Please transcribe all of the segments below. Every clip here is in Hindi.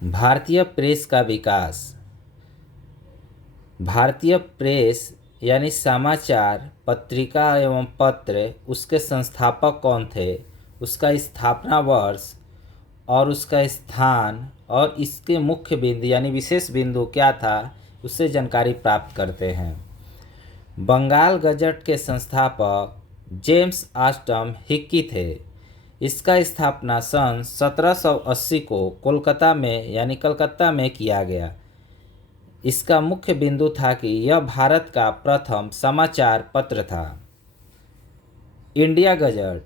भारतीय प्रेस का विकास। भारतीय प्रेस यानी समाचार पत्रिका एवं पत्र, उसके संस्थापक कौन थे, उसका स्थापना वर्ष और उसका स्थान और इसके मुख्य बिंदु यानी विशेष बिंदु क्या था, उससे जानकारी प्राप्त करते हैं। बंगाल गजट के संस्थापक जेम्स ऑस्टम हिक्की थे। इसका स्थापना सन 1780 को कोलकाता में यानी कलकत्ता में किया गया। इसका मुख्य बिंदु था कि यह भारत का प्रथम समाचार पत्र था। इंडिया गजट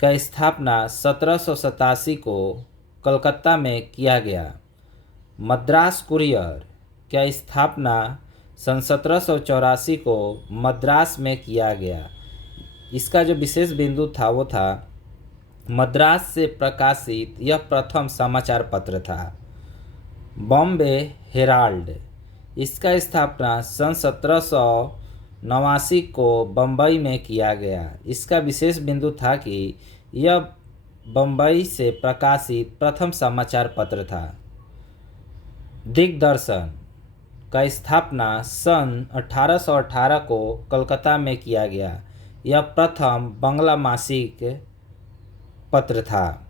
का स्थापना 1787 को कलकत्ता में किया गया। मद्रास कुरियर का स्थापना सन 1784 को मद्रास में किया गया। इसका जो विशेष बिंदु था वो था मद्रास से प्रकाशित यह प्रथम समाचार पत्र था। बॉम्बे हेराल्ड, इसका स्थापना सन 1789 को बम्बई में किया गया। इसका विशेष बिंदु था कि यह बम्बई से प्रकाशित प्रथम समाचार पत्र था। दिग्दर्शन का स्थापना सन 1818 को कलकत्ता में किया गया। यह प्रथम बांग्ला मासिक पत्र था।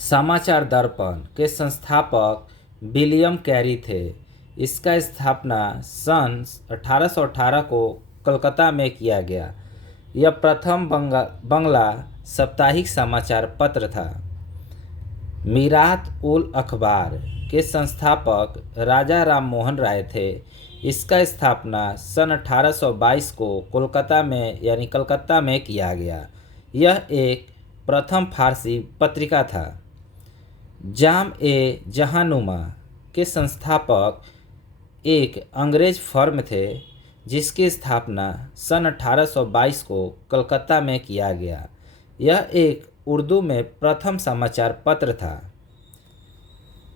समाचार दर्पण के संस्थापक विलियम कैरी थे। इसका स्थापना सन 1818 को कलकत्ता में किया गया। यह प्रथम बांग्ला साप्ताहिक समाचार पत्र था। मीरात उल अखबार के संस्थापक राजा राम मोहन राय थे। इसका स्थापना सन 1822 को कोलकाता में यानी कलकत्ता में किया गया। यह एक प्रथम फारसी पत्रिका था। जाम ए जहानुमा के संस्थापक एक अंग्रेज फर्म थे, जिसकी स्थापना सन 1822 को कलकत्ता में किया गया। यह एक उर्दू में प्रथम समाचार पत्र था।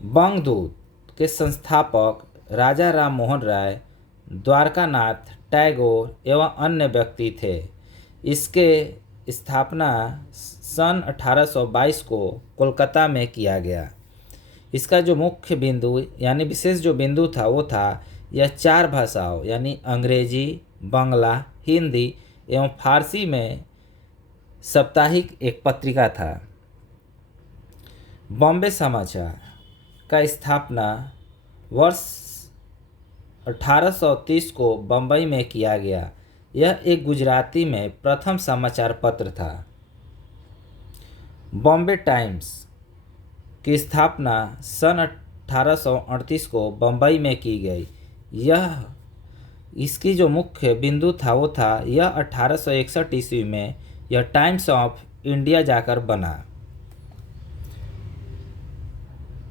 बंगदूत के संस्थापक राजा राम मोहन राय, द्वारकानाथ टैगोर एवं अन्य व्यक्ति थे। इसके स्थापना सन 1822 को कोलकाता में किया गया। इसका जो मुख्य बिंदु यानी विशेष जो बिंदु था वो था यह 4 भाषाओं यानी अंग्रेजी, बांग्ला, हिंदी एवं फारसी में साप्ताहिक एक पत्रिका था। बॉम्बे समाचार का स्थापना वर्ष 1830 को बम्बई में किया गया। यह एक गुजराती में प्रथम समाचार पत्र था। बॉम्बे टाइम्स की स्थापना सन 1838 को बम्बई में की गई। इसकी जो मुख्य बिंदु था वो था यह 1861 ईस्वी में यह टाइम्स ऑफ इंडिया जाकर बना।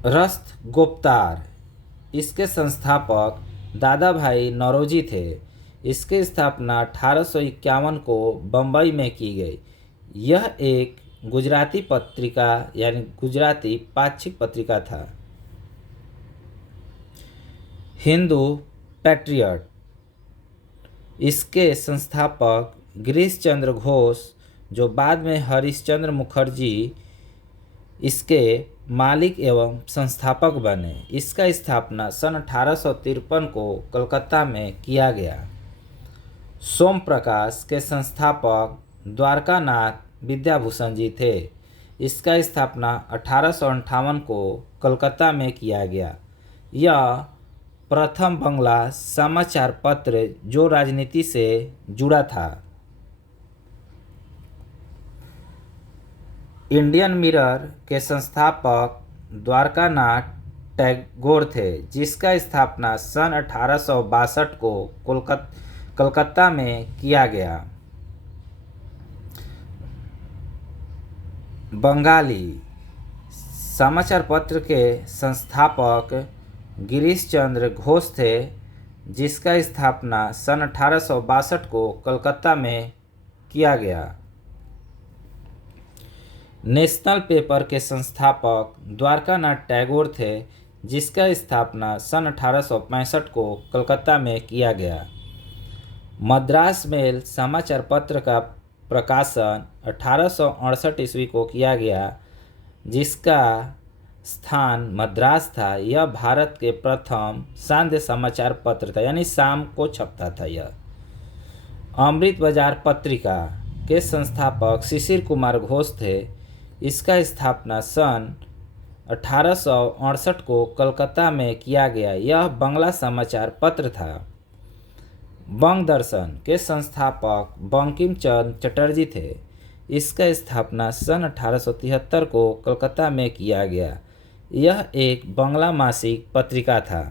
रस्त गुप्तार, इसके संस्थापक दादा भाई नौरोजी थे। इसकी स्थापना 1851 को बम्बई में की गई। यह एक गुजराती पत्रिका यानी गुजराती पाक्षिक पत्रिका था। हिंदू पैट्रियट, इसके संस्थापक गिरीश चंद्र घोष, जो बाद में हरिश्चंद्र मुखर्जी इसके मालिक एवं संस्थापक बने। इसका स्थापना सन 1853 को कलकत्ता में किया गया। सोम प्रकाश के संस्थापक द्वारकानाथ विद्याभूषण जी थे। इसका स्थापना 1858 को कलकत्ता में किया गया। यह प्रथम बांग्ला समाचार पत्र जो राजनीति से जुड़ा था। इंडियन मिरर के संस्थापक द्वारकानाथ टैगोर थे, जिसका स्थापना सन 1862 को कलकत्ता में किया गया। बंगाली समाचार पत्र के संस्थापक गिरीश चंद्र घोष थे, जिसका स्थापना सन 1862 को कलकत्ता में किया गया। नेशनल पेपर के संस्थापक द्वारकानाथ टैगोर थे, जिसका स्थापना सन 1865 को कलकत्ता में किया गया। मद्रास मेल समाचार पत्र का प्रकाशन 1868 ईस्वी को किया गया, जिसका स्थान मद्रास था। यह भारत के प्रथम सान्ध्य समाचार पत्र था, यानी शाम को छपता था यह। अमृत बाजार पत्रिका के संस्थापक शिशिर कुमार घोष थे। इसका स्थापना सन 1868 को कलकत्ता में किया गया। यह बंगला समाचार पत्र था। बंग दर्शन के संस्थापक बंकिम चंद्र चटर्जी थे। इसका स्थापना सन 1873 को कलकत्ता में किया गया। यह एक बंगला मासिक पत्रिका था।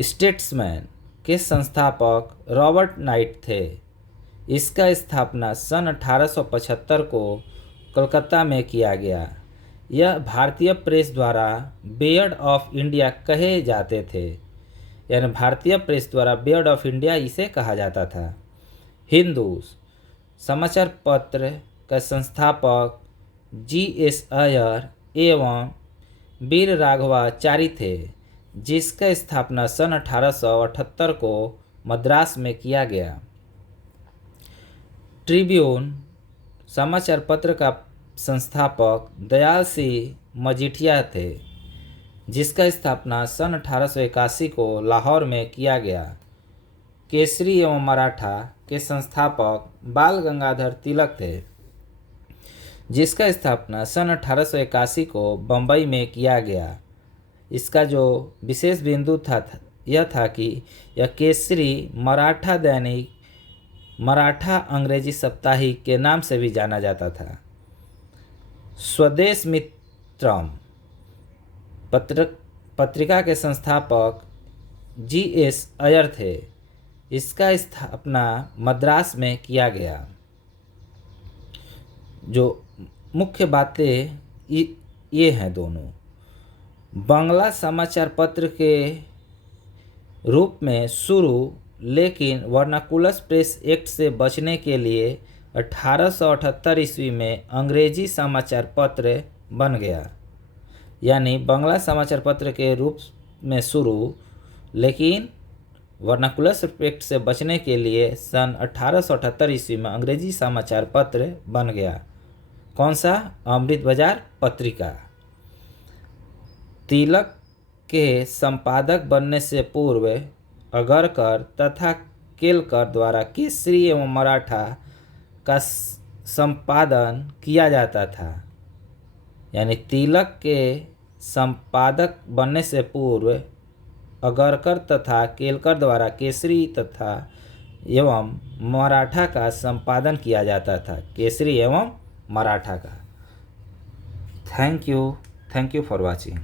स्टेट्समैन के संस्थापक रॉबर्ट नाइट थे। इसका स्थापना सन 1875 को कलकत्ता में किया गया। यह भारतीय प्रेस द्वारा बेयर्ड ऑफ इंडिया कहे जाते थे, यानी भारतीय प्रेस द्वारा बेयर्ड ऑफ इंडिया इसे कहा जाता था। हिंदू समाचार पत्र का संस्थापक G.S. अय्यर एवं वीर राघवाचारी थे, जिसका स्थापना सन 1878 को मद्रास में किया गया। ट्रिब्यून समाचार पत्र का संस्थापक दयाल सिंह मजीठिया थे, जिसका स्थापना सन 1881 को लाहौर में किया गया। केसरी एवं मराठा के संस्थापक बाल गंगाधर तिलक थे, जिसका स्थापना सन 1881 को बम्बई में किया गया। इसका जो विशेष बिंदु था यह था कि यह केसरी मराठा दैनिक मराठा अंग्रेजी साप्ताहिक के नाम से भी जाना जाता था। स्वदेश मित्रम पत्रिका के संस्थापक G.S. अय्यर थे। इसका स्थापना मद्रास में किया गया। जो मुख्य बातें ये हैं दोनों। बंगला समाचार पत्र के रूप में शुरू, लेकिन वर्नाकुलर प्रेस एक्ट से बचने के लिए 1878 ईस्वी में अंग्रेजी समाचार पत्र बन गया। यानी बंगला समाचार पत्र के रूप में शुरू, लेकिन वर्नाकुलर एक्ट से बचने के लिए सन 1878 ईस्वी में अंग्रेजी समाचार पत्र बन गया। कौन सा? अमृत बाजार पत्रिका। तिलक के संपादक बनने से पूर्व अगरकर तथा केलकर द्वारा केसरी एवं मराठा का संपादन किया जाता था। यानी तिलक के संपादक बनने से पूर्व अगरकर तथा केलकर द्वारा केसरी तथा एवं मराठा का संपादन किया जाता था। केसरी एवं मराठा का। Thank you for watching.